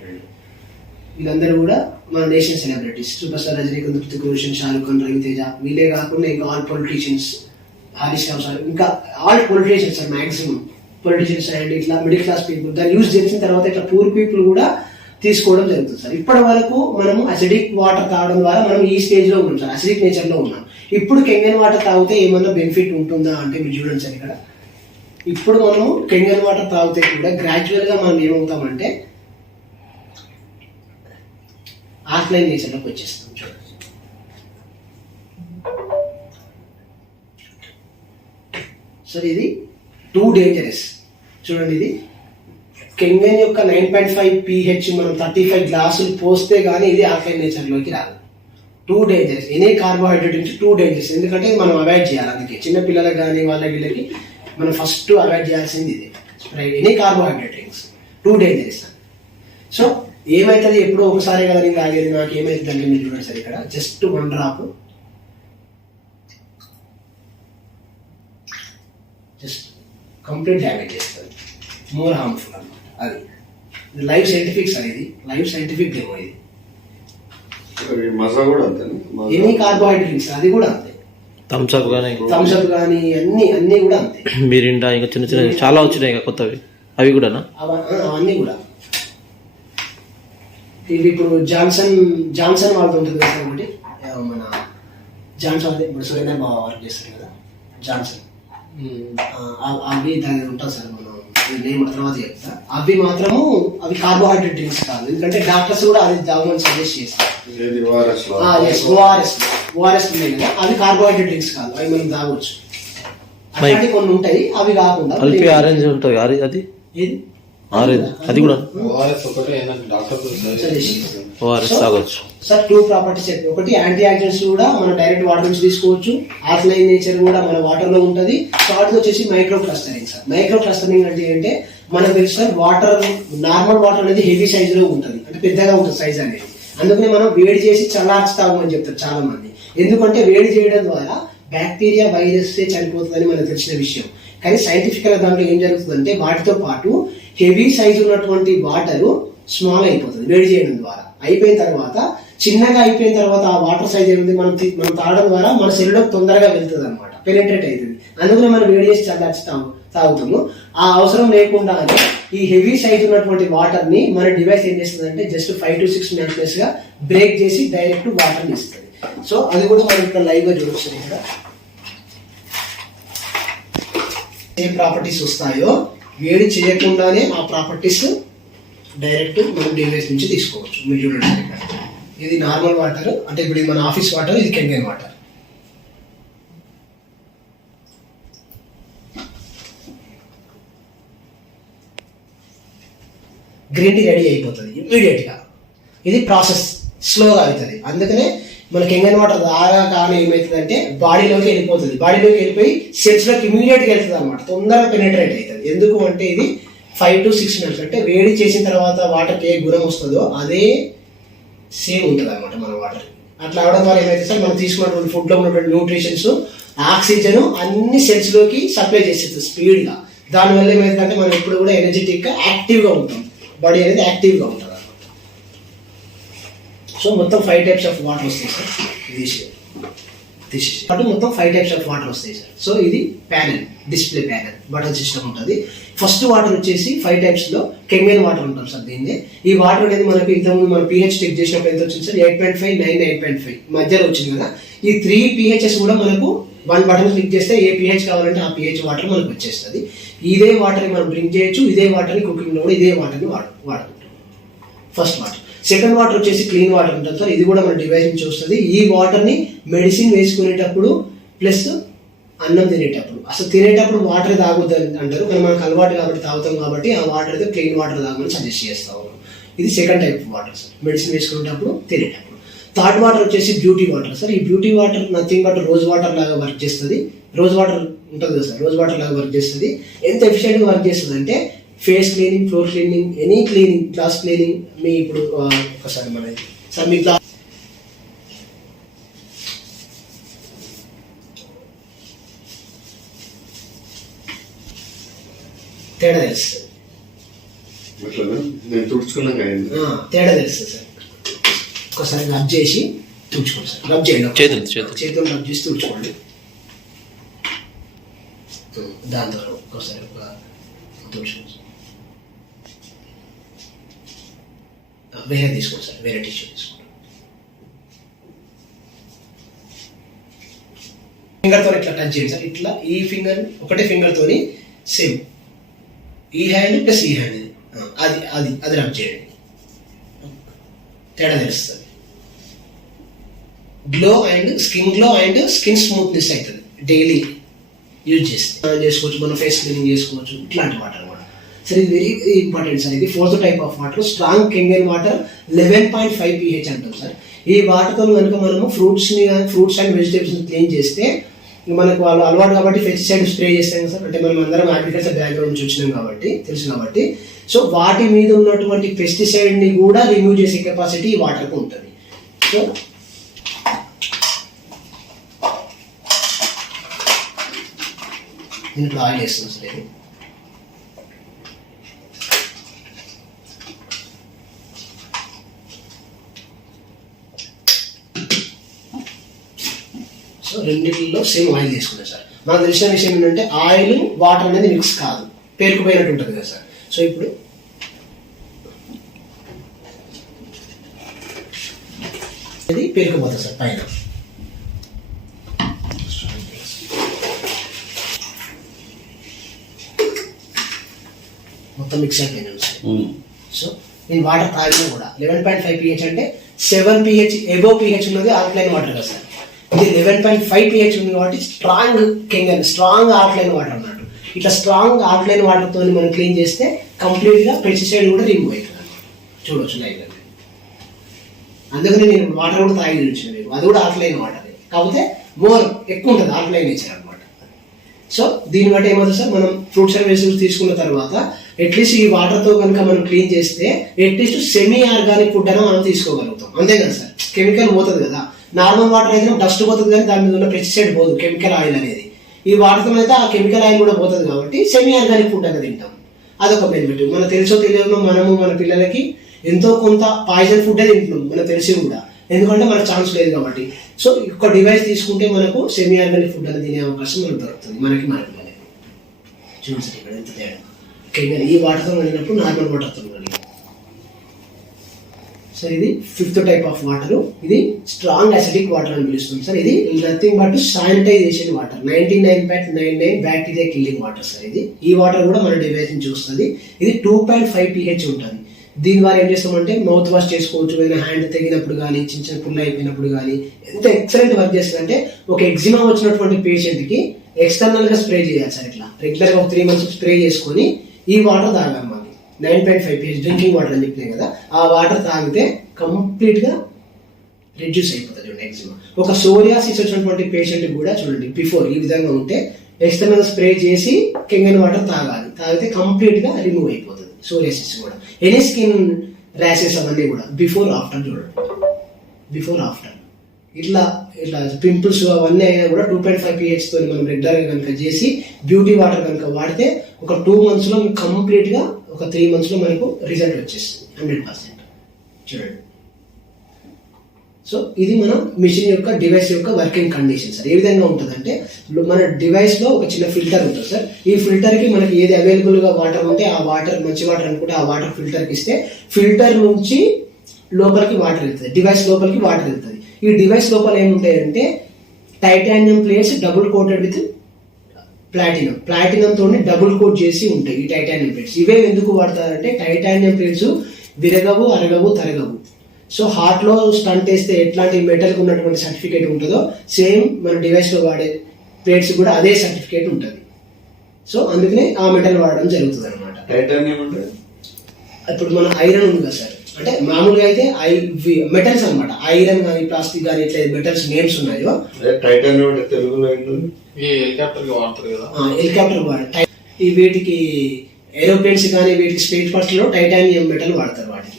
వీళ్ళందరూ కూడా మన national celebrities. Super star Rajinikanth, Hrithik Roshan, Shah Rukh Khan, Ravi Teja. వీళ్ళే కాకుండా ఇంకా all politicians, Harish Rao sir, ఇంకా all politicians sir maximum politicians and ఇట్లా మిడిల్ క్లాస్ పీపుల్ దాన్ని యూజ్ చేసిన తర్వాత ఇట్లా పూర్ పీపుల్ కూడా తీసుకోవడం జరుగుతుంది సార్. ఇప్పటి వరకు మనము అసిడిక్ వాటర్ తాగడం ద్వారా మనం ఈ స్టేజ్ లో ఉన్నాం సార్, అసిడిక్ నేచర్ లో ఉన్నాం. ఇప్పుడు కెంగన్ వాటర్ తాగితే ఏమన్నా బెనిఫిట్ ఉంటుందా అంటే మీరు చూడండి సార్ ఇక్కడ. ఇప్పుడు మనము కెంగన్ వాటర్ తాగితే కూడా గ్రాడ్యువల్ గా మనం ఏమవుతామంటే ఆఫ్లైన్ నేచర్ లోకి వచ్చేస్తాం. చూడండి సార్, ఇది టూ డేంజరస్. చూడండి, ఇది కెంగన్ యొక్క 9.5 pH మనం 35 గ్లాసులు పోస్తే గానీ ఇది ఆల్కలైన్ నేచర్ లోకి రాదు. Too dangerous. ఎనీ కార్బోహైడ్రేట్ నుంచి టూ డేంజరస్. ఎందుకంటే మనం అవాయిడ్ చేయాలి. అందుకే చిన్న పిల్లలకు కానీ వాళ్ళ వీళ్ళకి మనం ఫస్ట్ అవాయిడ్ చేయాల్సింది ఇది. Any carbohydrate drinks too dangerous. So ఏమైతుంది, ఎప్పుడో ఒకసారి కదా నేను తాగేది, నాకు ఏమైతుంది అంటే మీరు చూడండి సార్ ఇక్కడ just 1 drop just complete damage చేస్తుంది, మోర్ హార్మ్ఫుల్ అన్నమాట. అది లైవ్ సైంటిఫిక్ సార్, ఇది లైవ్ సైంటిఫిక్ డెమో. ఇది మజా కూడా అంతే, ఎనీ కార్బోహైడ్రేట్స్ అది కూడా అంతే. థమ్స్ అప్ కానీ అన్ని కూడా అంతే. మిరిండా ఇంకా చిన్న చిన్న చాలా వచ్చినాయి కొత్తవి, అవి కూడా అవన్నీ కూడా. ఇది ఇప్పుడు జాన్సన్ వాళ్ళతో ఉంటుంది కదా సార్, ఒకటి మన జాన్సన్ ఇప్పుడు సురేందర్ బాబా వర్క్ చేస్తారు కదా జాన్సన్, అవి దాని ఉంటుంది సార్. మనం నేను తర్వాత చెప్తా. అవి మాత్రము అవి కార్బోహైడ్రేట్ డ్రింక్స్ కాదు, ఎందుకంటే డాక్టర్స్ కూడా అది తాగమని సజెస్ట్ చేస్తారు. ఓఆర్ఎస్ ఉన్నాయి కదా, అవి కార్బోహైడ్రేట్ డ్రింక్స్ కాదు, అవి మనం తాగొచ్చు. అట్లాంటి కొన్ని ఉంటాయి, అవి కాకుండా ఆరెంజ్ ఉంటుంది. అది ఏది ఆరెంజ్, అది కూడా తాగొచ్చు సార్. టూ ప్రాపర్టీస్ చెప్పి, ఒకటి యాంటీ ఆక్సిడెంట్స్ కూడా మనం డైరెక్ట్ వాటర్ నుంచి తీసుకోవచ్చు. ఆఫ్లైన్ నేచర్ కూడా మన వాటర్ లో ఉంటుంది. థర్డ్ వచ్చేసి micro clustering sir. Micro clustering అంటే ఏంటంటే మనకు తెలుసు సార్, వాటర్ నార్మల్ వాటర్ అనేది హెవీ సైజ్ లో ఉంటుంది, అంటే పెద్దగా ఉంటుంది సైజ్ అనేది. అందుకని మనం వేడి చేసి చల్లార్చి తాగమని చెప్తారు చాలా మంది. ఎందుకంటే వేడి చేయడం ద్వారా బ్యాక్టీరియా వైరస్ చనిపోతుందని మనకు తెలిసిన విషయం. కానీ సైంటిఫిక్ గా దాంట్లో ఏం జరుగుతుందంటే వాటితో పాటు హెవీ సైజ్ ఉన్నటువంటి వాటర్ స్మాల్ అయిపోతుంది వేడి చేయడం ద్వారా. అయిపోయిన తర్వాత చిన్నగా అయిపోయిన తర్వాత ఆ వాటర్ సైజ్ ఏమిటి మనం తాగడం ద్వారా మన సెల్లోకి తొందరగా వెళ్తుంది అనమాట, పెనిట్రేట్ అవుతుంది. అందుకని మనం వేడి చేసి చల్లార్చి తాగుతాము. ఆ అవసరం లేకుండా ఈ హెవీ సైజ్ ఉన్నటువంటి వాటర్ ని మన డివైస్ ఏం చేస్తుంది అంటే జస్ట్ 5 to 6 minutes గా బ్రేక్ చేసి డైరెక్ట్ వాటర్ ని ఇస్తుంది. సో అది కూడా మనం ఇక్కడ లైవ్ గా చూడొచ్చు. ఇక్కడ ఏ ప్రాపర్టీస్ వస్తాయో వేడి చేయకుండానే ఆ ప్రాపర్టీస్ డైరెక్ట్ మనం డివైస్ నుంచి తీసుకోవచ్చు. మీరు చూడండి ఇక్కడ, ఇది నార్మల్ వాటర్, అంటే ఇప్పుడు ఇది మన ఆఫీస్ వాటర్, ఇది Kangen water. Green tea ready అయిపోతుంది ఇమ్మీడియట్ గా. ఇది ప్రాసెస్ స్లోగా అవుతుంది. అందుకనే మన కెంగన్ వాటర్ దాగా కానీ ఏమవుతుందంటే బాడీలోకి వెళ్ళిపోతుంది. బాడీలోకి వెళ్ళిపోయి సెల్స్ లోకి ఇమీడియట్ గా వెళ్తుంది అనమాట, తొందరగా పెనిట్రేట్ అవుతుంది. ఎందుకు అంటే ఇది 5 to 6 minutes, అంటే వేడి చేసిన తర్వాత వాటర్కి ఏ గుణం వస్తుందో అదే సేమ్ ఉంటుంది అనమాట మన వాటర్. అట్లా అవడం ద్వారా ఏమైతే సార్ మనం తీసుకున్నటువంటి ఫుడ్ లో ఉన్నటువంటి న్యూట్రిషన్స్, ఆక్సిజన్ అన్ని సెల్స్ లోకి సప్లై చేసేస్తుంది స్పీడ్ గా. దానివల్ల ఏమైతుందంటే మనం ఎప్పుడు కూడా ఎనర్జెటిక్ గా యాక్టివ్ గా ఉంటాం, బాడీ అనేది యాక్టివ్ గా ఉంటుంది అనమాట. సో మొత్తం 5 types ఆఫ్ వాటర్ వస్తాయి సార్. అటు మొత్తం 5 types ఆఫ్ వాటర్ వస్తాయి సార్. సో ఇది panel, display panel, button system ఉంటుంది. ఫస్ట్ వాటర్ వచ్చేసి 5 types లో కెంగన్ వాటర్ ఉంటాం సార్. దీన్ని ఈ వాటర్ అనేది మనకి ఇంతకుముందు మనం pH చెక్ చేసినప్పుడు ఎంత వచ్చింది సార్, 8.5, 9, 8.5 మధ్యలో వచ్చింది కదా. ఈ 3 pHs కూడా మనకు 1 బటన్ క్లిక్ చేస్తే ఏ pH కావాలంటే ఆ pH వాటర్ మనకు వచ్చేస్తుంది. ఇదే వాటర్ మనం డ్రింక్ చేయొచ్చు, ఇదే వాటర్ని కుకింగ్ లో కూడా ఇదే వాటర్ని వాడుకుంటాం. First water. సెకండ్ వాటర్ వచ్చేసి క్లీన్ వాటర్ ఉంటుంది సార్. ఇది కూడా మన డివైస్ నుంచి వస్తుంది. ఈ వాటర్ ని మెడిసిన్ వేసుకునేటప్పుడు ప్లస్ అన్నం తినేటప్పుడు, అసలు తినేటప్పుడు వాటర్ తాగొద్దు అంటారు, కానీ మనకు అలవాటు కాబట్టి తాగుతాం కాబట్టి ఆ వాటర్ అయితే క్లీన్ వాటర్ తాగమని సజెస్ట్ చేస్తాము. ఇది second type water sir, medicine వేసుకునేటప్పుడు తినేటప్పుడు. థర్డ్ వాటర్ వచ్చేసి బ్యూటీ వాటర్ సార్. ఈ beauty water nothing but rose water లాగా వర్క్ చేస్తుంది. రోజ్ వాటర్ ఉంటుంది కదా సార్, రోజ్ వాటర్ లాగా వర్క్ చేస్తుంది. ఎంత ఎఫిషియెంట్గా వర్క్ చేస్తుంది అంటే face cleaning, floor cleaning, any cleaning, glass cleaning. మీ ఇప్పుడు ఒకసారి మన సార్ మీ గ్లాస్ తేడా తెలుస్తుంది, తేడా తెలుస్తుంది సార్. ఒకసారి రబ్ చేసి తుడుచుకోండి సార్. రబ్ చేయండి, చేతులు రబ్ చేసి తుడుచుకోండి. దాని ద్వారా ఒకసారి వేరే తీసుకోండి సార్, వేరే టిష్యూ తీసుకోండి. ఫింగర్తో ఇట్లా టచ్ చేయండి సార్. ఇట్లా ఈ ఫింగర్ ఒకటే ఫింగర్తోని సేమ్ ఈ హ్యాండ్ ప్లస్ ఈ హ్యాండ్ అది అది అది రబ్ చేయండి, తేడా తెలుస్తుంది. గ్లో అండ్ స్కిన్ స్మూత్నెస్ అవుతుంది డైలీ యూజ్ చేస్తే చేసుకోవచ్చు. మనం ఫేస్ క్లీనింగ్ చేసుకోవచ్చు ఇట్లాంటి వాటర్ కూడా. సరే ఇది వెరీ ఇంపార్టెంట్ సార్. ఇది 4th type of water, strong కెంగన్ water 11.5 pH అంటాం సార్. ఈ వాటర్తో కనుక మనము ఫ్రూట్స్ అండ్ వెజిటేబుల్స్ క్లీన్ చేస్తే మనకు వాళ్ళు అలవాటు కాబట్టి పెస్టిసైడ్ స్ప్రే చేస్తాం సార్. అంటే మనం అందరం అగ్రికల్చర్ బ్యాక్గ్రౌండ్ నుంచి వచ్చినాం కాబట్టి తెలుసు కాబట్టి, సో వాటి మీద ఉన్నటువంటి పెస్టిసైడ్ ని కూడా రిమూవ్ చేసే కెపాసిటీ ఈ వాటర్కు ఉంటుంది. సో దీంట్లో ఆయిల్ వేస్తాం సార్. ఇది సో రెండింటిలో సేమ్ ఆయిల్ తీసుకున్నాం సార్. మనకు తెలిసిన విషయం ఏంటంటే ఆయిల్ వాటర్ అనేది మిక్స్ కాదు, పేరుకుపోయినట్టు ఉంటుంది కదా సార్. సో ఇప్పుడు ఇది పేరుకుపోతుంది సార్ పైన. మొత్తం మిక్స్ అయిపోయినాం సార్. సో నేను వాటర్ తాగినా కూడా 11.5 pH అంటే 7 pH ఎబోవ్ pH ఉన్నది ఆల్కలైన్ వాటర్ కదా సార్. ఇది 11.5 pH ఉంది కాబట్టి స్ట్రాంగ్ ఆల్కలైన్ వాటర్ అన్నట్టు. ఇట్లా స్ట్రాంగ్ ఆల్కలైన్ వాటర్తో మనం క్లీన్ చేస్తే కంప్లీట్గా పెస్టిసైడ్ కూడా రిమూవ్ అవుతుంది అన్నమాట. చూడవచ్చు లైవ్గా. అందుకని నేను వాటర్ కూడా తాగి చూపించాను మీకు. అది కూడా ఆల్కలైన్ వాటర్, కాకపోతే మోర్ ఎక్కువ ఉంటుంది ఆల్కలైన్ నేచర్ అనమాట. సో దీన్ని బట్టి ఏమవుతుంది సార్, మనం ఫ్రూట్స్ అండ్ వెజిటబుల్స్ తీసుకున్న తర్వాత అట్లీస్ట్ ఈ వాటర్తో కనుక మనం క్లీన్ చేస్తే అట్లీస్ట్ సెమీ ఆర్గానిక్ ఫుడ్ అయినా మనం తీసుకోగలుగుతాం. అంతే కదా సార్, కెమికల్ పోతుంది కదా. నార్మల్ వాటర్ అయితే డస్ట్ పోతుంది కానీ దాని మీద ఉన్న పెస్టిసైడ్ పోదు, కెమికల్ ఆయిల్ అనేది. ఈ వాటర్తో అయితే ఆ కెమికల్ ఆయిల్ కూడా పోతుంది కాబట్టి సెమీ ఆర్గానిక్ ఫుడ్ అనేది తింటాం. అదొక బెనిఫిట్. మనకు తెలుసో తెలియదు మనము మన పిల్లలకి ఎంతో కొంత పాయిజన్ ఫుడ్ తింటున్నాం మనకు తెలిసి కూడా, ఎందుకంటే మనకు ఛాన్స్ లేదు కాబట్టి. సో ఒక డివైస్ తీసుకుంటే మనకు సెమీ ఆర్గానిక్ ఫుడ్ అనేది తినే అవకాశం మనకు దొరుకుతుంది, మనకి మన పిల్లలకి. చూడండి సార్ ఇక్కడ ఎంత తేడా. కెమికల్ ఈ వాటర్తో వండినప్పుడు నార్మల్ వాటర్తో వండి. సో ఇది 5th టైప్ ఆఫ్ వాటర్. ఇది స్ట్రాంగ్ అసిడిక్ వాటర్ అని పిలుస్తుంది సార్. ఇది nothing but sanitization water, 99.99 bacteria killing water sir. ఇది ఈ వాటర్ కూడా మన డివైస్ నుంచి వస్తుంది. ఇది 2.5 pH ఉంటుంది. దీని ద్వారా ఏం చేస్తామంటే మౌత్ వాష్ చేసుకోవచ్చు, ఏదైనా హ్యాండ్ తెగినప్పుడు కానీ, చిన్న చిన్న పుల్ల అయిపోయినప్పుడు కానీ. ఎంత ఎక్సలెంట్ వర్క్ చేస్తుందంటే ఒక ఎగ్జిమా వచ్చినటువంటి పేషెంట్కి ఎక్స్టర్నల్గా స్ప్రే చేయాలి సార్. ఇట్లా రెగ్యులర్గా ఒక 3 months స్ప్రే చేసుకొని ఈ వాటర్ తాగాలి. మాకు 9.5 pH డ్రింకింగ్ వాటర్ అని చెప్పినాయి కదా, ఆ వాటర్ తాగితే కంప్లీట్గా రిడ్యూస్ అయిపోతుంది చూడండి ఎగ్జిమా. ఒక సోరియాసిస్ వచ్చినటువంటి పేషెంట్ కూడా చూడండి బిఫోర్ ఈ విధంగా ఉంటే ఎక్స్టర్నల్ స్ప్రే చేసి కెంగన్ వాటర్ తాగాలి. తాగితే కంప్లీట్గా రిమూవ్ అయిపోతుంది సోరియాసిస్ కూడా. ఎనీ స్కిన్ ర్యాషెస్ అవన్నీ కూడా బిఫోర్ ఆఫ్టర్ చూడండి. బిఫోర్ ఆఫ్టర్ ఇట్లా ఇట్లా పింపుల్స్ అవన్నీ అయినా కూడా 2.5 pH తో మనం రెగ్యులర్గా కనుక చేసి బ్యూటీ వాటర్ కనుక వాడితే ఒక 2 months లో కంప్లీట్గా, ఒక 3 months లో మనకు రిజల్ట్ వచ్చేస్తుంది 100%. చూడండి. సో ఇది మన మిషన్ యొక్క డివైస్ యొక్క వర్కింగ్ కండిషన్ సార్. ఏ విధంగా ఉంటుందంటే మన డివైస్ లో ఒక చిన్న ఫిల్టర్ ఉంటుంది సార్. ఈ ఫిల్టర్ కి మనకి ఏది అవైలబుల్ గా వాటర్ ఉంటే ఆ వాటర్, మంచి వాటర్ అనుకుంటే ఆ వాటర్ ఫిల్టర్ కి ఇస్తే ఫిల్టర్ నుంచి లోపలికి వాటర్ వెళ్తుంది, డివైస్ లోపలికి వాటర్ వెళ్తుంది. ఈ డివైస్ లోపల ఏముంటాయంటే titanium plates double coated with platinum తోని డబుల్ కోట్ చేసి ఉంటాయి ఈ టైటానియం ప్లేట్స్. ఇవే ఎందుకు వాడతారంటే టైటానియం ప్లేట్స్ విరగవు, అరగవు, తరగవు. సో హార్ట్ లో స్టంట్ వేస్తే ఎట్లాంటి మెటల్ ఉన్నటువంటి సర్టిఫికేట్ ఉంటుందో సేమ్ మన డివైస్ లో వాడే ప్లేట్స్ కూడా అదే సర్టిఫికేట్ ఉంటుంది. సో అందుకనే ఆ మెటల్ వాడడం జరుగుతుంది అనమాట. టైటానియం అంటే ఇప్పుడు మన ఐరన్ ఉంది కదా సార్, అంటే మామూలుగా అయితే మెటల్స్ అనమాట. ఐరన్ కానీ ప్లాస్టిక్ కానీ ఇట్లా మెటల్స్ నేమ్స్ ఉన్నాయో టైటానియం అంటే తెలుగులో హెలికాప్టర్ వాడతారు. ఈ వీటికి ఏరోప్లేన్స్ కానీ వీటికి స్పేస్ పార్ట్స్ లో టైటానియం మెటల్ వాడతారు వాటికి,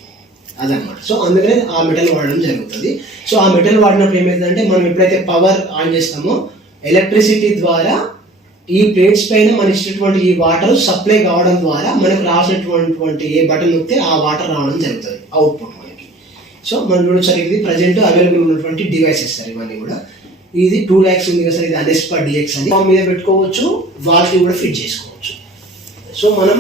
అదనమాట. సో అందుకనే ఆ మెటల్ వాడడం జరుగుతుంది. సో ఆ మెటల్ వాడినప్పుడు ఏమైతుందంటే మనం ఎప్పుడైతే పవర్ ఆన్ చేస్తామో ఎలక్ట్రిసిటీ ద్వారా ఈ ప్లేట్స్ పైన మన ఇచ్చినటువంటి ఈ వాటర్ సప్లై కావడం ద్వారా మనకు రాసినటువంటి ఏ బటన్ నొక్కితే ఆ వాటర్ రావడం జరుగుతుంది అవుట్పుట్ మనకి. సో మనం చూడొచ్చు ఇది ప్రజెంట్ అవైలబుల్ ఉన్నటువంటి డివైసెస్ సార్ ఇవన్నీ కూడా. ఇది 2 lakhs ఉంది కదా సార్, ఇది అనెస్పా DX అని మీద పెట్టుకోవచ్చు, వాల్కి కూడా ఫిట్ చేసుకోవచ్చు. సో మనం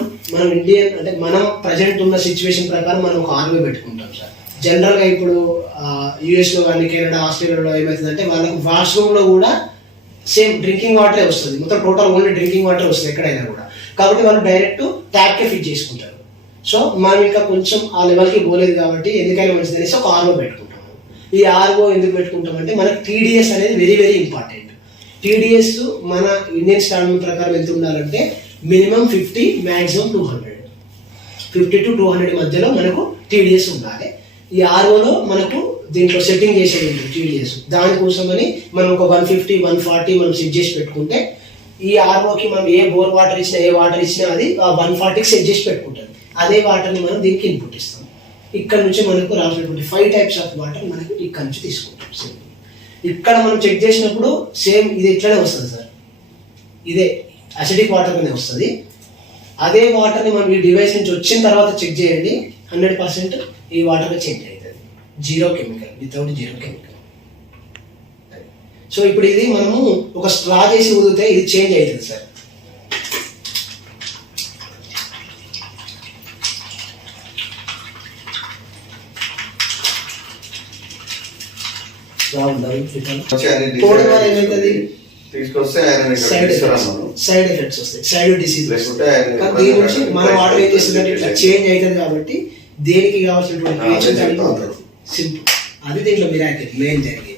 ఇండియన్ అంటే మనం ప్రజెంట్ ఉన్న సిచ్యువేషన్ ప్రకారం మనం ఒక ఆర్వే పెట్టుకుంటాం సార్. జనరల్గా ఇప్పుడు యూఎస్లో కానీ కెనడా ఆస్ట్రేలియాలో ఏమవుతుందంటే వాళ్ళకి వాష్రూమ్లో కూడా సేమ్ డ్రింకింగ్ వాటరే వస్తుంది, మొత్తం టోటల్ ఓన్లీ డ్రింకింగ్ వాటర్ వస్తుంది ఎక్కడైనా కూడా. కాబట్టి వాళ్ళు డైరెక్ట్ ట్యాప్కే ఫిట్ చేసుకుంటారు. సో మనం ఇంకా కొంచెం ఆ లెవెల్కి పోలేదు కాబట్టి ఎందుకైనా మంచిది అనేసి ఒక ఆర్ఓ పెట్టుకుంటాము. ఈ ఆర్ఓ ఎందుకు పెట్టుకుంటామంటే మనకి టీడీఎస్ అనేది వెరీ వెరీ ఇంపార్టెంట్. టీడీఎస్ మన ఇండియన్ స్టాండర్డ్ ప్రకారం ఎంత ఉండాలంటే మినిమం 50, మ్యాక్సిమం 200, 50 to 200 మధ్యలో మనకు టీడీఎస్ ఉండాలి. ఈ ఆర్ఓలో మనకు దీంట్లో సెట్టింగ్ చేసేది ఉంటుంది టీడీఎస్. దానికోసమని మనం ఒక 150, 140 మనం సెట్ చేసి పెట్టుకుంటే ఈ ఆర్ఓకి మనం ఏ బోర్ వాటర్ ఇచ్చినా ఏ వాటర్ ఇచ్చినా అది 140కి సెట్ చేసి పెట్టుకుంటుంది. అదే వాటర్ని మనం దీనికి ఇన్పుట్ ఇస్తాం. ఇక్కడ నుంచి మనకు రాసినటువంటి 5 types ఆఫ్ వాటర్ మనకు ఇక్కడ నుంచి తీసుకుంటాం. ఇక్కడ మనం చెక్ చేసినప్పుడు సేమ్ ఇది ఇట్లానే వస్తుంది సార్, ఇదే అసిడిక్ వాటర్ అనే వస్తుంది. అదే వాటర్ని మనం ఈ డివైస్ నుంచి వచ్చిన తర్వాత చెక్ చేయండి, 100% ఈ వాటర్ చేంజ్ అవుతుంది. Zero chemical, without zero chemical. So ఇప్పుడు ఇది మనము ఒక స్ట్రా చేసి ఊదితే ఇది చేంజ్ అవుతుంది సార్. పోవడం వల్ల ఏమవుతుంది, తీసుకొస్తే ఆయన సైడ్ ఎఫెక్ట్స్ వస్తాయి, సైడ్ డిసీజ్. లేకుంటే దీని నుంచి మన వాటర్ ఏం చేస్తుందంటే ఇట్లా చేంజ్ అవుతుంది. కాబట్టి దేనికి కావాల్సినటువంటి సింపుల్, అది దీంట్లో మిరాకిల్ మెయిన్ జరిగేది.